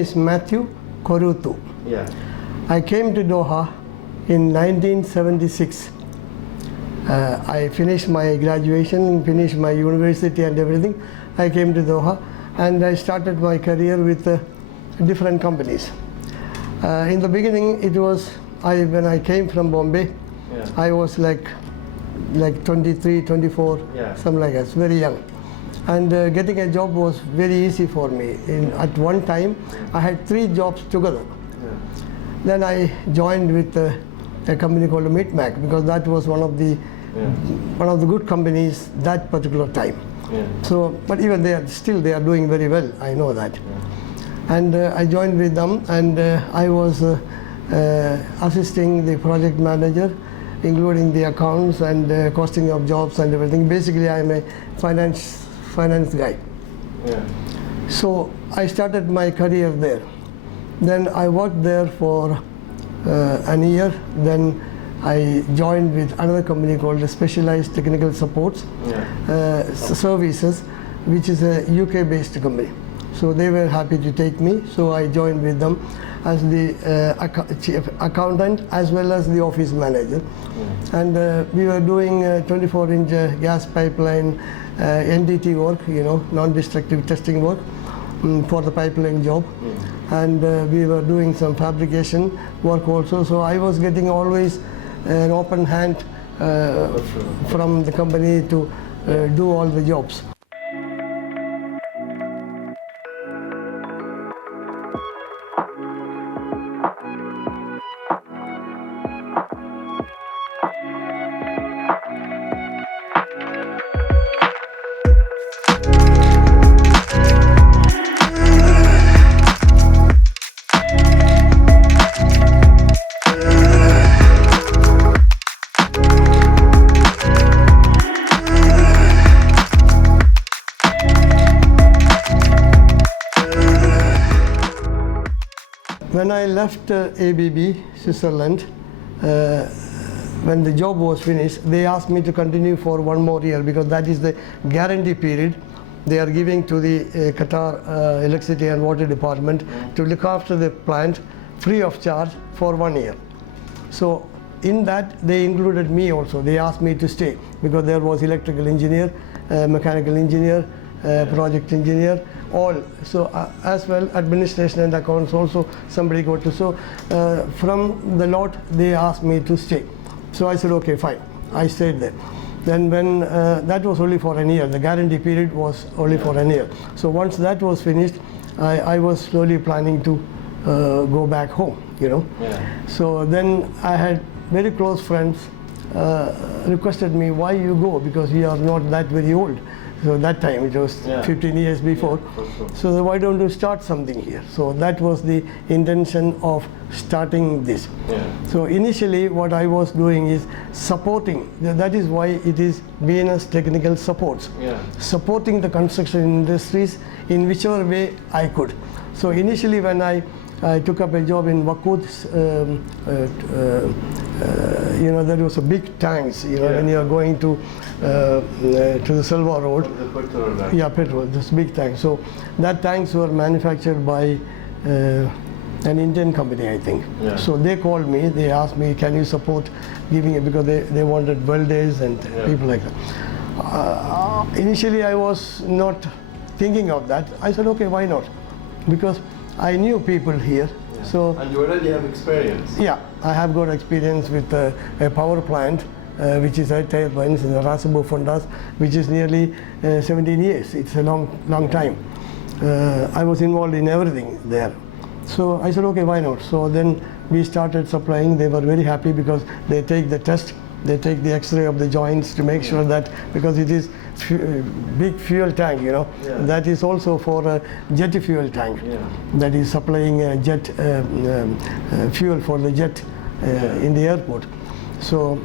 is Matthew Korutu. Yeah. I came to Doha in 1976. I finished my graduation, finished my university and everything. I came to Doha and I started my career with different companies. In the beginning, it was when I came from Bombay, Yeah. I was like 23, 24, Yeah. something like that, very young. And getting a job was very easy for me. At one time, I had 3 jobs together. Yeah. Then I joined with a company called Meatmac because that was one of the good companies that particular time. Yeah. So, but even they are doing very well. I know that. Yeah. And I joined with them, and I was assisting the project manager, including the accounts and costing of jobs and everything. Basically, I am a finance guy. Yeah. So I started my career there. Then I worked there for an year. Then I joined with another company called Specialized Technical Supports Services, which is a UK-based company. So they were happy to take me. So I joined with them as the chief accountant as well as the office manager. And we were doing 24-inch gas pipeline NDT work, non-destructive testing work for the pipeline job. And we were doing some fabrication work also. So I was getting always an open hand from the company to do all the jobs. When I left ABB, Switzerland, when the job was finished, they asked me to continue for 1 more year because that is the guarantee period they are giving to the Qatar Electricity and Water Department to look after the plant free of charge for 1 year. So in that they included me also. They asked me to stay because there was electrical engineer, mechanical engineer, project engineer, all. So as well administration and accounts also somebody got to. So from the lot they asked me to stay. So I said okay, fine. I stayed there. Then when that was only for 1 year, the guarantee period was only for 1 year. So once that was finished, I was slowly planning to go back home, So then I had very close friends requested me, why you go, because you are not that very old. So that time it was 15 years before. So why don't you start something here? So that was the intention of starting this. So initially what I was doing is supporting, that is why it is BNS Technical Supports, supporting the construction industries in whichever way I could. So initially when I took up a job in Wakut, there was a big tanks, when you are going to the Silva Road. Petrol, this big tank. So that tanks were manufactured by an Indian company, I think. So they called me, they asked me, can you support giving it, because they wanted welders and people like that. Initially I was not thinking of that. I said, okay, why not? Because I knew people here. So, and you already have experience? Yeah, I have got experience with a power plant, which is at turbines in the Rasabo Fondas, which is nearly 17 years. It's a long time. I was involved in everything there. So I said, okay, why not? So then we started supplying. They were very happy because they take the test, they take the X-ray of the joints to make sure that, because it is big fuel tank, that is also for a jet fuel tank, that is supplying jet fuel for the jet in the airport. So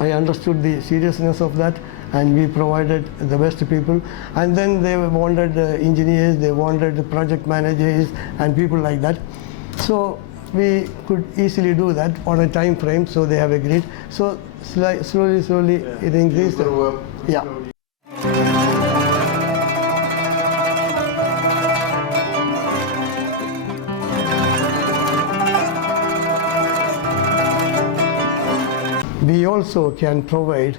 I understood the seriousness of that, and we provided the best people. And then they wanted engineers, they wanted project managers and people like that. So we could easily do that on a time frame, so they have agreed. So slowly it increased. we also can provide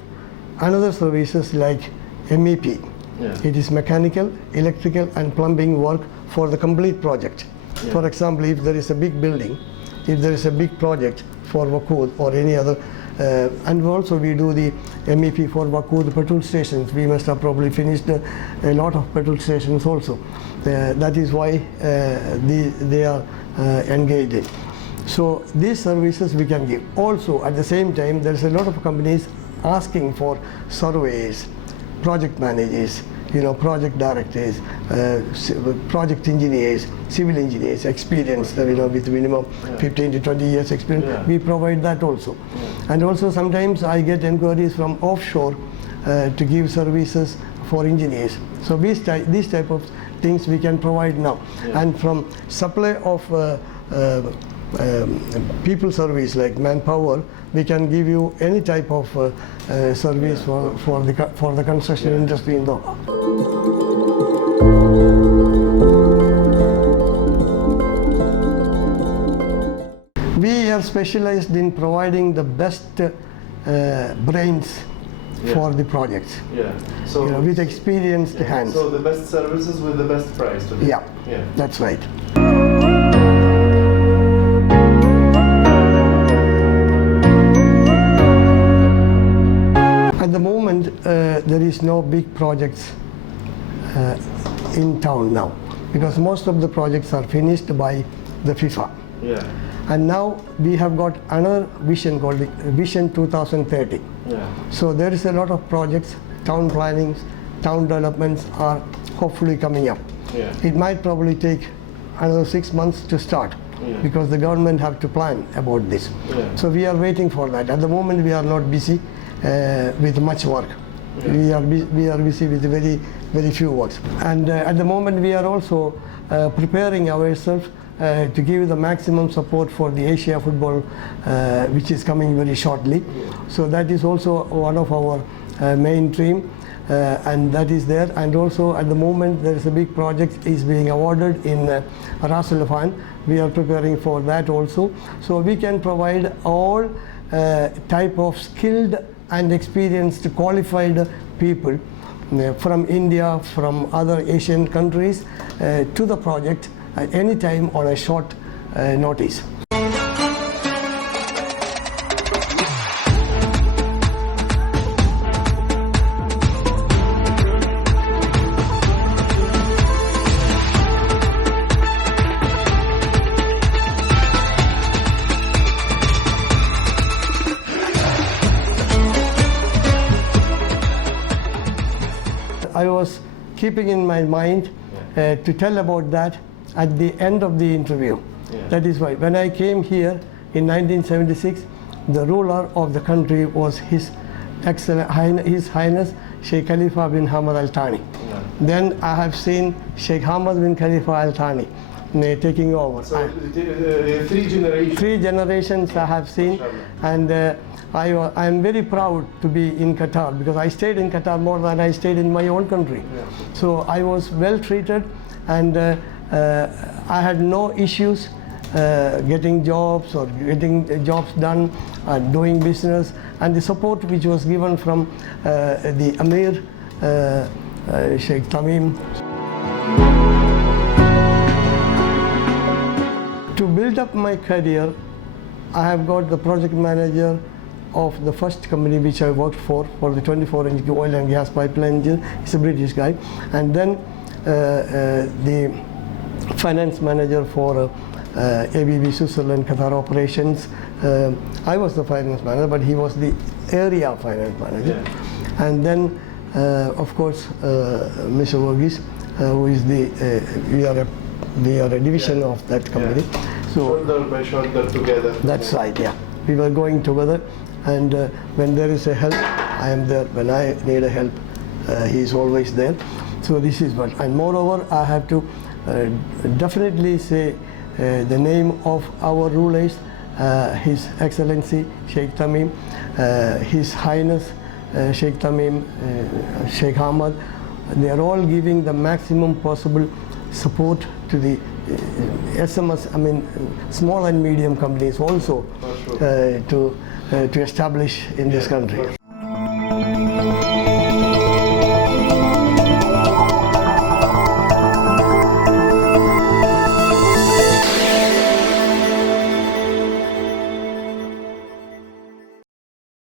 another services like MEP. Yeah. It is mechanical, electrical and plumbing work for the complete project. Yeah. For example, if there is a big building, if there is a big project for WACOOD or any other, and also we do the MEP for WACOOD petrol stations. We must have probably finished a lot of petrol stations also. That is why they are engaged in. So these services we can give. Also at the same time, there is a lot of companies asking for surveys, project managers, project directors, project engineers, civil engineers, experienced, with minimum 15 to 20 years experience. Yeah. We provide that also. Yeah. And also sometimes I get inquiries from offshore to give services for engineers. So these type of things we can provide now. Yeah. And from supply of people service like manpower, we can give you any type of service for the construction industry in Doha. We are specialized in providing the best brains for the projects. Yeah. So With experienced hands. So the best services with the best price today. Yeah, Yeah. that's right. At the moment, there is no big projects in town now, because most of the projects are finished by the FIFA. Yeah. And now we have got another vision called the Vision 2030. Yeah. So there is a lot of projects, town plannings, town developments are hopefully coming up. Yeah. It might probably take another 6 months to start, Yeah. because the government have to plan about this. Yeah. So we are waiting for that. At the moment we are not busy with much work. Yeah. We are busy with very few works. And at the moment we are also preparing ourselves to give the maximum support for the Asia football, which is coming very shortly. So that is also one of our main dream, and that is there. And also at the moment there is a big project is being awarded in Ras Al Khaimah. We are preparing for that also. So we can provide all type of skilled and experienced qualified people from India, from other Asian countries to the project at any time on a short notice. I was keeping in my mind to tell about that at the end of the interview. Yeah. That is why when I came here in 1976, the ruler of the country was His Highness Sheikh Khalifa bin Hamad Al Thani. Yeah. Then I have seen Sheikh Hamad bin Khalifa Al Thani taking over. So 3 generations. 3 generations I have seen, and I am very proud to be in Qatar, because I stayed in Qatar more than I stayed in my own country. Yeah. So I was well treated, and I had no issues getting jobs or getting jobs done, doing business, and the support which was given from the Amir Sheikh Tamim. To build up my career, I have got the project manager of the first company which I worked for the 24-inch oil and gas pipeline engine. He's a British guy. And then the finance manager for ABB Switzerland Qatar operations. I was the finance manager, but he was the area finance manager. Yeah. And then, of course, Mr. Verghese, who is we are a division of that company. So Shoulder by shoulder together. that's right, yeah. We were going together, and when there is a help, I am there. When I need a help, he is always there. So this is what. And moreover, I have to definitely say the name of our rulers, His Excellency Sheikh Tamim, His Highness Sheikh Tamim, Sheikh Hamad. They are all giving the maximum possible support to the SMS, I mean small and medium companies also For sure. to establish in this country. For